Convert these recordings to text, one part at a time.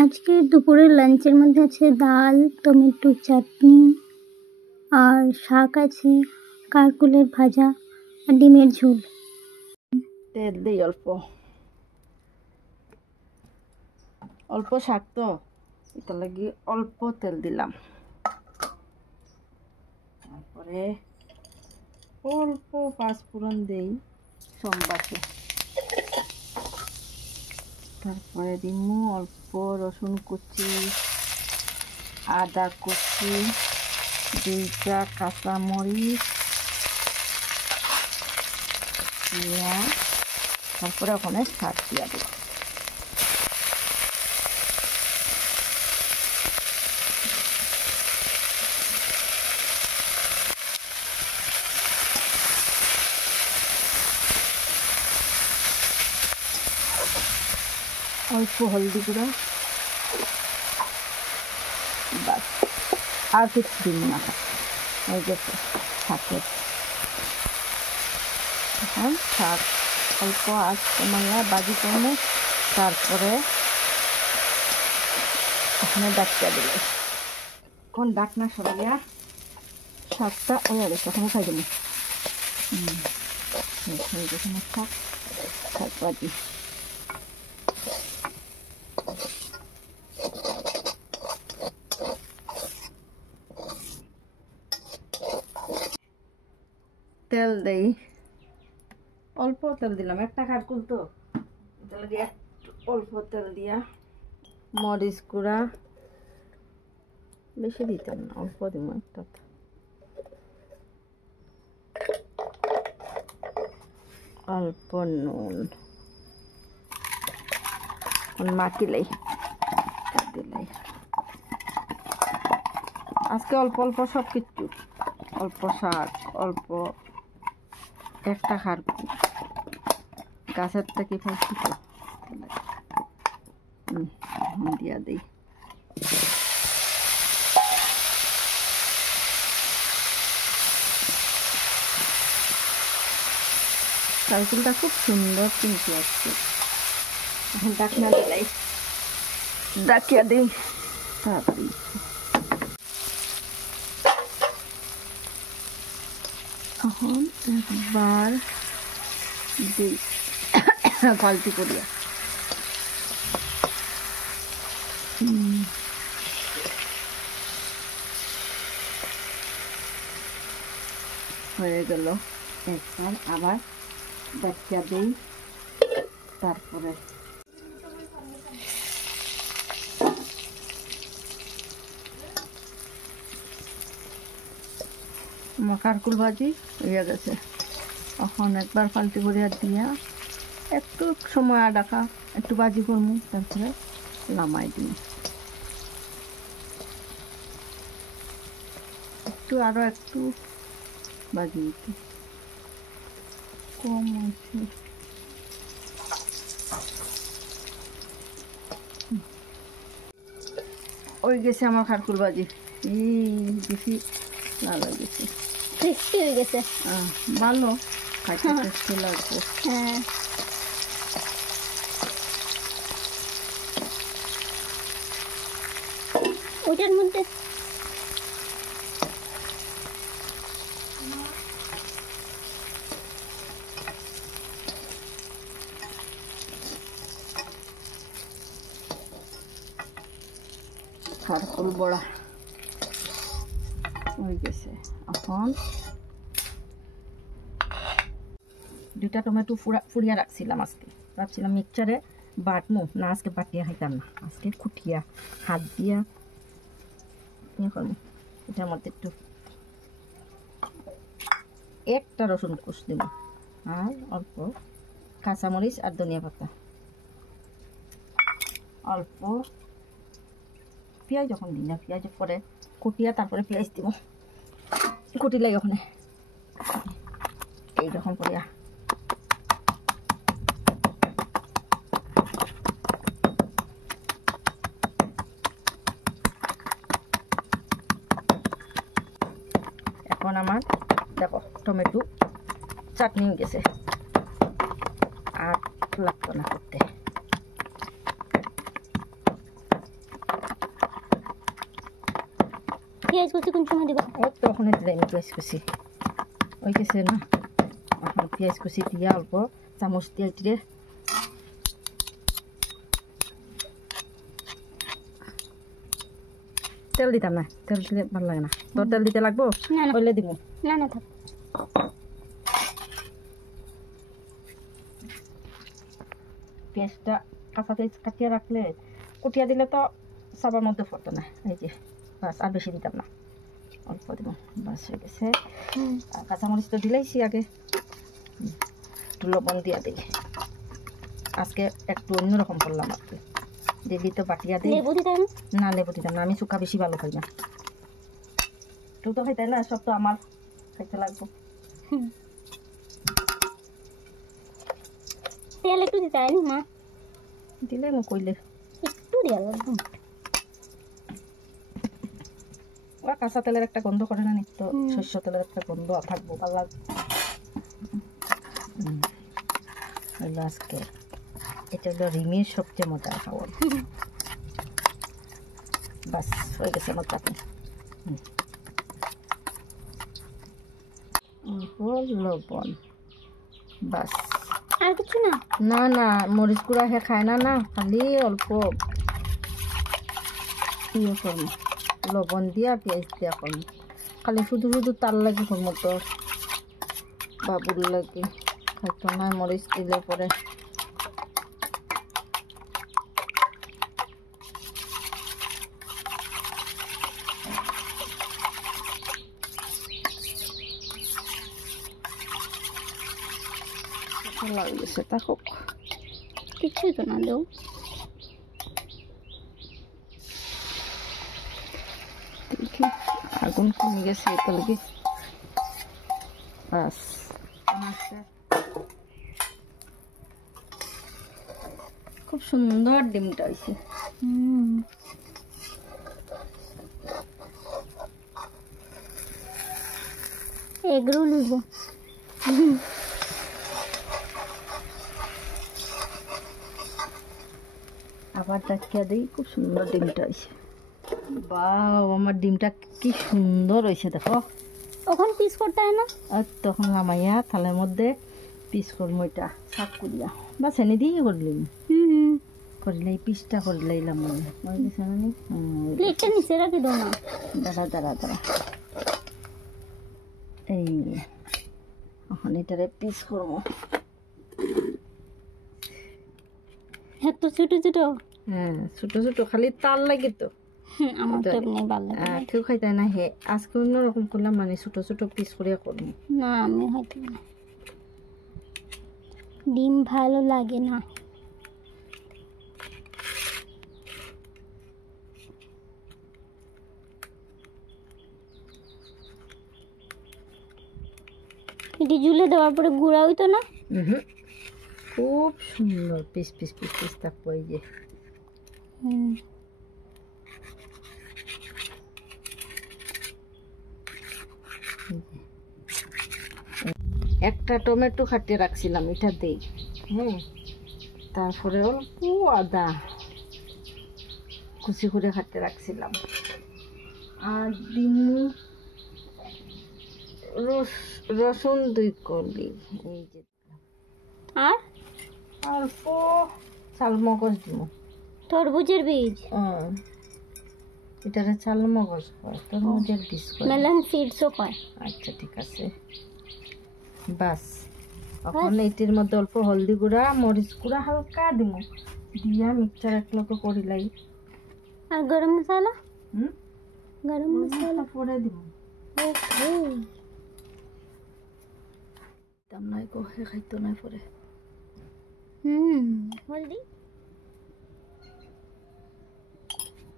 আজকে দুপুরের লাঞ্চের মধ্যে আছে ডাল, টমেটো চাটনি আর শাক আছে, কারকুলের ভাজা আর ডিমের ঝোল। তেল দিই অল্প অল্প শাক তো এটা লাগি অল্প তেল দিলাম। তারপরে অল্প পাঁচফোড়ন দেই সম্বাসে। তারপরে দিমু অল্প রসুন কুচি, আদা কুচি, 2টা কাঁচামরিচ, পেঁয়াজ। তারপরে ওখানে শাক দিয়া দেব। অল্প হলদি গুঁড়া, বাস আর কিছু দিন না হয়ে গেছে শাকের। এখন শাক অল্প আঁচ কমাইয়া বাজি করবো। তারপরে ওখানে ডাকিয়া দিলে এখন ডাকনা সরাইয়া শাকটা হয়ে গেছে, ওখানে খাই দেবো। হয়ে গেছে আমার শাক, শাক বাজি। তেল দেই, অল্প তেল দিলাম, একটা কারকুল তো অল্প তেল দিয়া মরিচ গুঁড়া বেশি দিতাম না, অল্প দিব একটা। অল্প নুন মাখিলাই দিলাই। আজকে অল্প অল্প সব কিছু, অল্প শাক, অল্প একটা কারকুল গাছের থেকে খাইছি তো দিয়া দিই। কারকুলটা খুব সুন্দর কিন্তু আসছে। এখন ডাকনা দিলাই, ডাকিয়া দিই তাড়াতাড়ি। এখন একবার দিই পাল্টি করিয়া। হয়ে গেল, একবার আবার ডাকিয়া দিই। তারপরে কারকুল ভাজি হয়ে গেছে। এখন একবার পাল্টি করিয়া দিয়া একটু সময় ডাকা একটু ভাজি করবো, তারপরে নামাই দিই। একটু আরো একটু ভাজি দিতে কম আছে। ওই গেছে আমার কারকুল ভাজি, বেশি লাল হয়ে গেছে, টেস্টি হয়ে গেছে। ভালো খাইতে টেস্টি লাগবে। হ্যাঁ, ওটার মধ্যে কারকুল বড়া হয়ে গেছে। এখন 2টা টমেটো ফুড়িয়া রাখছিলাম, আজকে ভাবছিলাম মিক্সচারে বাটমু না, আজকে বাটিয়া খাইতাম না, আজকে খুটিয়া হাত দিয়া ইয়ে করবো। এটার মধ্যে একটু একটা রসুন কুচ দিব আর অল্প কাঁচামরিচ আর ধনিয়া পাতা, অল্প পেঁয়াজ যখন দিই না, পেঁয়াজ পরে কুটিয়া তারপরে পেঁয়াজ দিব, কুটি লাগে ওখানে এইরকম করিয়া। এখন আমার দেখো টমেটো চাটনি হয়ে গেছে, আর লাগতো না করতে। পেঁয়াজ কুচি কোন সময় দিবা? ও তখন দিলাম পেঁয়াজ কুচি ওই গেছে না, এখন পেঁয়াজ কুচি দিয়া অল্প চামচ দিয়ে দিয়ে তেল দিতাম না, তেল দিলে ভালো লাগে না। তোর তেল দিতে লাগবো? না না বললে দিব। না না থাক। পেঁয়াজটা কাঁচা পেঁয়াজ কাটিয়ে রাখলে কুটিয়া দিলে তো সবার মধ্যে পড়তো না। এই যে বাস, আর বেশি দিতাম না, অল্প দিব, বাস হয়ে গেছে। আর কাঁচামরিচ তো দিলেইছি আগে, একটু লবণ দিয়া দিই। আজকে একটু অন্যরকম করলাম আর কি, দিলি তো বাটিয়া দিই। লেবু দিতাম না, লেবু দিতাম না, আমি শুকা বেশি ভালো খাই না। তুই তো খাইতে না, সব তো আমার খাইতে লাগবো। তেল একটু দিতে আইনি মা, দিলে মো কইলে একটু দিয়া লাগবে। ওরা কাঁচা তেলের একটা গন্ধ করে না, নিত্য শস্য তেলের একটা গন্ধ থাকবো, ভালো লাগবে। আজকে এটা হলো রিমির সবচেয়ে মজার খাবার। বাস হয়ে গেছে আমার চাটনি। লবণ, বাস। আর কিছু না? না না, মরিচ গুঁড়া হে খায় না, না খালি অল্প ইয়ে করবো, লবণ দিয়া পেঁয়াজ দিয়া করবো। খালি শুধু শুধু তার লাগে করবো, তো বাবুর লাগে খাইতো না মরিচ দিলে পরে। লাগছে থাকুক, কিছুই তো না দেও। দেখি আগুন কমে গেছে এটা লাগে। বাস, খুব সুন্দর ডিমটা হয়েছে। এগরোল লিব। আবার ডাকিয়া দিই, খুব সুন্দর ডিমটা হয়েছে। বাও, আমার ডিমটা কি সুন্দর হয়েছে দেখো। তখন পিস করতে হয় না? আর তখন নামাইয়া থালের মধ্যে পিস করবো, এটা শাক করিয়া বা চেনি দিয়ে করলি করলে পিসটা করলে প্লেটটা নিচে রাখি দাও না। দাঁড়া দাঁড়া দাঁড়া, এই এখন এটারে পিস করবো। এত ছোট ছোট? হ্যাঁ ছোট ছোট, খালি তার লাগে তো। আমার তো এমনি ভালো লাগে। কেউ খাইতে না। হে আজকে অন্যরকম করলাম, মানে ছোট ছোট পিস করে করবো। না আমি হয়তো না, ডিম ভালো লাগে না। এটি ঝুলে দেওয়ার পরে গুঁড়া হইতো না? খুব সুন্দর পিস পিস পিস পিস থাকবো। এই যে একটা টমেটো কাটিয়ে রাখছিলাম, এটা দিই। তারপরে অল্প আদা কুচি করে কাটিয়ে রাখছিলাম, আর ডিমু রসুন 2 কলি। এই যে আর অল্প চালমগজ দিব। তরমুজের বীজ? এটারে চালমগজ হয়, তরমুজের বীজ হয়, মেলন সিডসও হয়। আচ্ছা ঠিক আছে। বাস এখন এইটির মধ্যে অল্প হলদি গুঁড়া, মরিচ গুঁড়া হালকা দিব, দিয়া মিক্সচার এক লগে করিলাই। আর গরম মশলা? গরম মশলা পরে দিব। ওকে, দাম নাই গো, হে খাইতো না পরে। হলদি,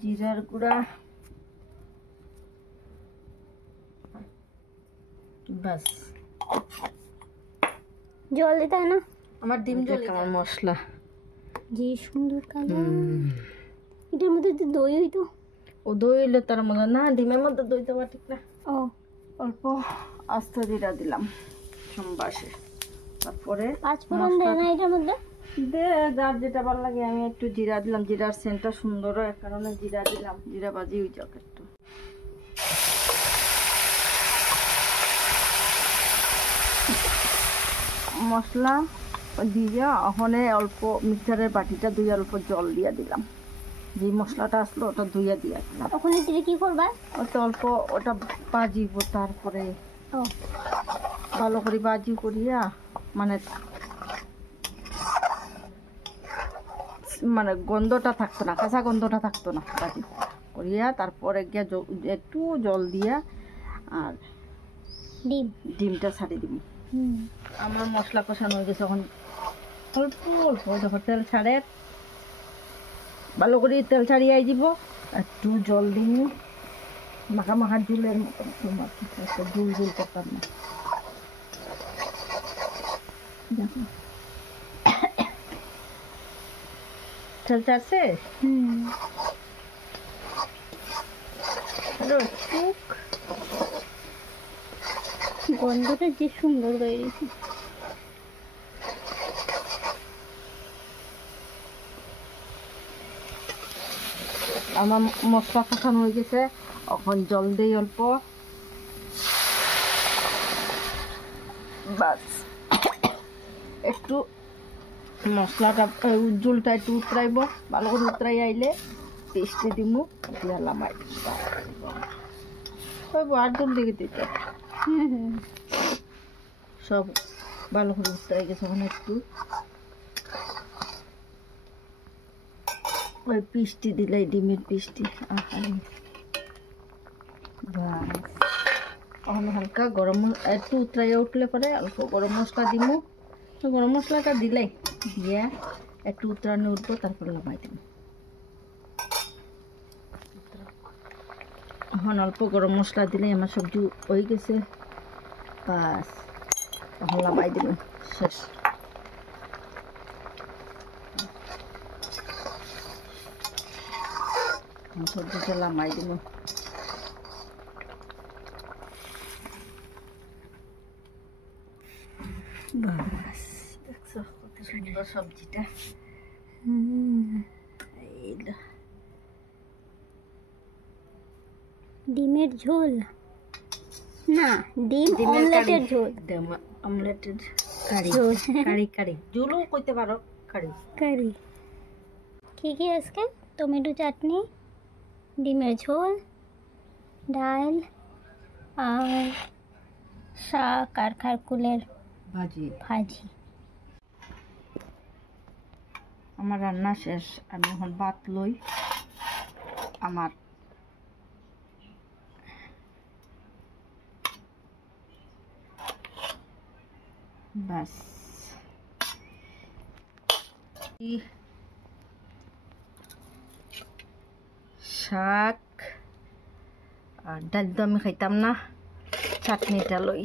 জিরার গুঁড়া, বাস। জল দিতে হয় না? আমার ডিম জল কালার মশলা, যে সুন্দর কালার। এটার মধ্যে তো দই হইতো। ও দই হইলে তার মধ্যে না, ডিমের মধ্যে দই দেওয়া ঠিক না। ও অল্প আস্ত জিরা দিলাম সম্বাসে। তারপরে 5 ফোড়ন দেয় না এটার মধ্যে? দে, যার যেটা ভালো লাগে। আমি একটু জিরা দিলাম, জিরার সেন্টটা সুন্দর হয় কারণে জিরা দিলাম, জিরা বাজি হয়ে যাক একটু। মশলা দিয়ে ওখানে অল্প মিক্সারের বাটিটা ধুয়ে অল্প জল দিয়ে দিলাম, যে মশলাটা আসলো ওটা ধুয়ে দিয়ে দিলাম। ওখানে দিলে কি করবা? ওটা অল্প ওটা ভাজিব, তারপরে ও ভালো করে ভাজি করিয়া মানে মানে গন্ধটা থাকতো না, কাঁচা গন্ধটা থাকতো না, ভাজি করিয়া তারপরে গিয়া একটু জল দিয়া আর ডিমটা ছাড়ি দিব। আমার মশলা কষানো হয়ে গেছে, এখন অল্প অল্প যখন তেল ছাড়ে ভালো করে তেল ছাড়িয়ে দিব, একটু জল দিন, মাখা মাখা জুলের মতন, জুল জুল করতাম না। দেখো তেল ছাড়ছে, গন্ধটা যে সুন্দর বেরিয়েছে। আমার মশলা কষানো হয়ে গেছে, এখন জল দিই অল্প, বাস একটু মশলাটা জলটা একটু উতরাইব, ভালো করে উতরাই আইলে পেস্টে দিব, দিয়া লামাই আর জল দিকে দিতে সব ভালো করে উতরাই গেছে। ওখানে একটু ওই পিষ্টি দিলে, ডিমের পিষ্টি, ওখানে হালকা গরম একটু উতরাইয়া উঠলে পরে অল্প গরম মশলা দিব, গরম মশলাটা দিলে দিয়ে একটু উতরানি উঠবো, তারপরে নামাই দিব। এখন অল্প গরম মশলা দিলে আমার সবজি হয়ে গেছে, বাস তখন নামাই দিব, শেষ। সবজিটা নামাই দিব, বাস দেখছো কত সুন্দর সবজিটা। ডিমের ঝোল না, ডিম অমলেটের ঝোল, অমলেটের কারি, কারি কারি ঝোলও কইতে পারো, কারি কারি। কি কি আজকে? টমেটো চাটনি, ডিমের ঝোল, ডাল আর শাক আর কারকুলের ভাজি। ভাজি। আমার রান্না শেষ, আমি এখন ভাত লই। আমার বাস শাক আর ডাল তো আমি খাইতাম না, চাটনিটা লই।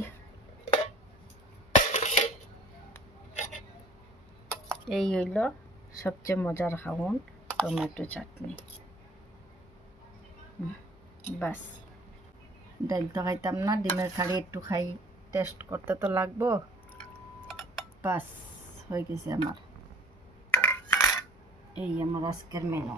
এই হইল সবচেয়ে মজার খাওন, টমেটো চাটনি। বাস ডাল তো খাইতাম না, ডিমের কারি একটু খাই, টেস্ট করতে তো লাগবো। বাস হয়ে গেছে আমার, এই আমার আজকের মেনু।